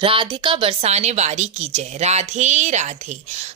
राधिका बरसाने वारी की जय। राधे राधे।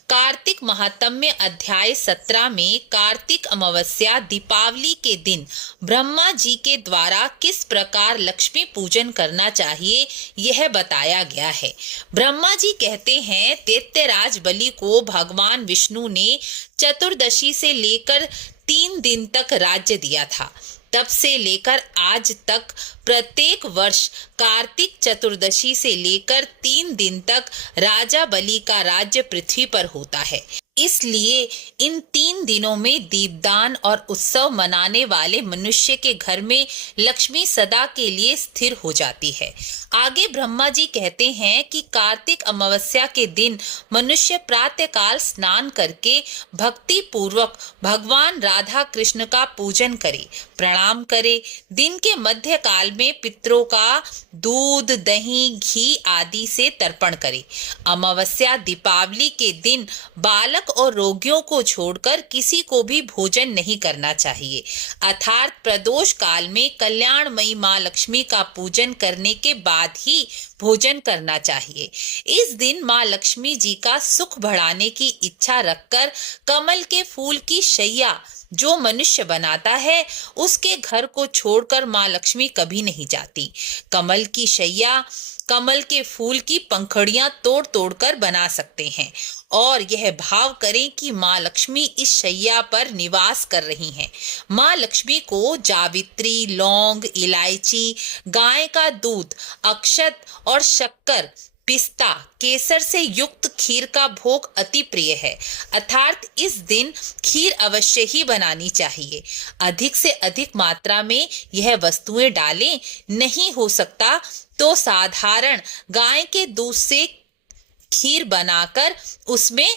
कार्तिक महात्म्य अध्याय 17 में कार्तिक अमावस्या दीपावली के दिन ब्रह्मा जी के द्वारा किस प्रकार लक्ष्मी पूजन करना चाहिए यह बताया गया है। ब्रह्मा जी कहते हैं, दैत्यराज बलि को भगवान विष्णु ने चतुर्दशी से लेकर 3 दिन तक राज्य दिया था। तब से लेकर आज तक प्रत्येक वर्ष कार्तिक चतुर्दशी से लेकर 3 दिन तक राजा बलि का राज्य पृथ्वी पर होता है। इसलिए इन 3 दिनों में दीपदान और उत्सव मनाने वाले मनुष्य के घर में लक्ष्मी सदा के लिए स्थिर हो जाती है। आगे ब्रह्मा जी कहते हैं कि कार्तिक अमावस्या के दिन मनुष्य प्रातःकाल स्नान करके भक्ति पूर्वक भगवान राधा कृष्ण का पूजन करे, प्रणाम करे। दिन के मध्य काल में पितरों का दूध, दही, घी आदि से तर्पण करे। अमावस्या दीपावली के दिन बालक और रोगियों को छोड़कर किसी को भी भोजन नहीं करना चाहिए। अर्थात प्रदोष काल में कल्याणमयी माँ लक्ष्मी का पूजन करने के बाद ही भोजन करना चाहिए। इस दिन माँ लक्ष्मी जी का सुख बढ़ाने की इच्छा रखकर कमल के फूल की शैया जो मनुष्य बनाता है उसके घर को छोड़कर माँ लक्ष्मी कभी नहीं जाती। कमल की शैया कमल के फूल की पंखुड़ियां तोड़ तोड़कर बना सकते हैं और यह भाव करें कि माँ लक्ष्मी इस शैया पर निवास कर रही हैं। माँ लक्ष्मी को जावित्री, लौंग, इलायची, गाय का दूध, अक्षत और शक्कर, पिस्ता, केसर से युक्त खीर का भोग अति प्रिय है। अर्थात इस दिन खीर अवश्य ही बनानी चाहिए। अधिक से अधिक मात्रा में यह वस्तुएं डालें। नहीं हो सकता तो साधारण गाय के दूध से खीर बनाकर उसमें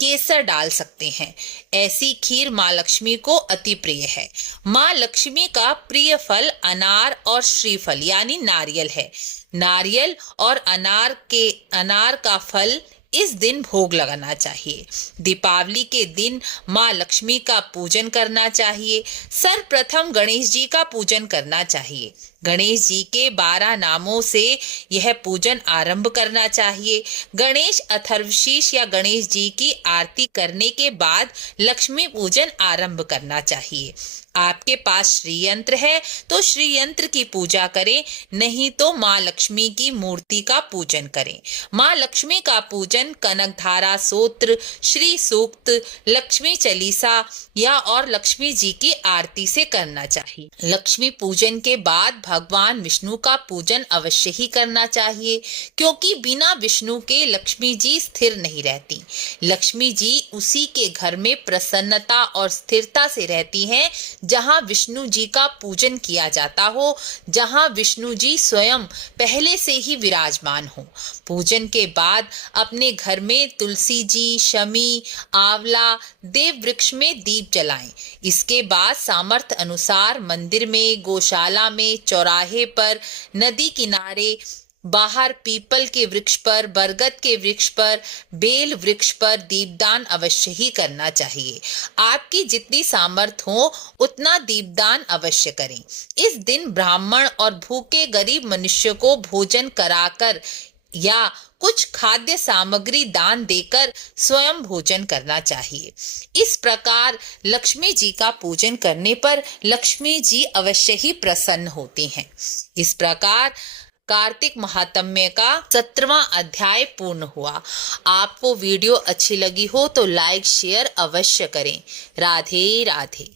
केसर डाल सकते हैं। ऐसी खीर माँ लक्ष्मी को अति प्रिय है। माँ लक्ष्मी का प्रिय फल अनार और श्रीफल यानी नारियल है। नारियल और अनार का फल इस दिन भोग लगाना चाहिए। दीपावली के दिन माँ लक्ष्मी का पूजन करना चाहिए। सर्वप्रथम गणेश जी का पूजन करना चाहिए। गणेश जी के 12 नामों से यह पूजन आरंभ करना चाहिए। गणेश अथर्वशीष या गणेश जी की आरती करने के बाद लक्ष्मी पूजन आरंभ करना चाहिए। आपके पास श्री यंत्र है तो श्री यंत्र की पूजा करें, नहीं तो माँ लक्ष्मी की मूर्ति का पूजन करें। माँ लक्ष्मी का पूजन कनकधारा स्तोत्र, श्री सूक्त, लक्ष्मी चालीसा या और लक्ष्मी जी की आरती से करना चाहिए। लक्ष्मी पूजन के बाद भगवान विष्णु का पूजन अवश्य ही करना चाहिए, क्योंकि बिना विष्णु के लक्ष्मी जी स्थिर नहीं रहती। लक्ष्मी जी उसी के घर में प्रसन्नता और स्थिरता से रहती हैं जहां विष्णु जी का पूजन किया जाता हो, जहां विष्णु जी स्वयं पहले से ही विराजमान हो। पूजन के बाद अपने घर में तुलसी जी, शमी, आंवला, देव वृक्ष में दीप जलाएं। इसके बाद सामर्थ्य अनुसार मंदिर में, गौशाला में, चौराहे पर, नदी किनारे, बाहर पीपल के वृक्ष पर, बरगद के वृक्ष पर, बेल वृक्ष पर दीपदान अवश्य ही करना चाहिए। आपकी जितनी सामर्थ्य हो उतना दीपदान अवश्य करें। इस दिन ब्राह्मण और भूखे गरीब मनुष्य को भोजन कराकर या कुछ खाद्य सामग्री दान देकर स्वयं भोजन करना चाहिए। इस प्रकार लक्ष्मी जी का पूजन करने पर लक्ष्मी जी अवश्य ही प्रसन्न होती हैं। इस प्रकार कार्तिक महात्म्य का 17वां अध्याय पूर्ण हुआ। आपको वीडियो अच्छी लगी हो तो लाइक शेयर अवश्य करें। राधे राधे।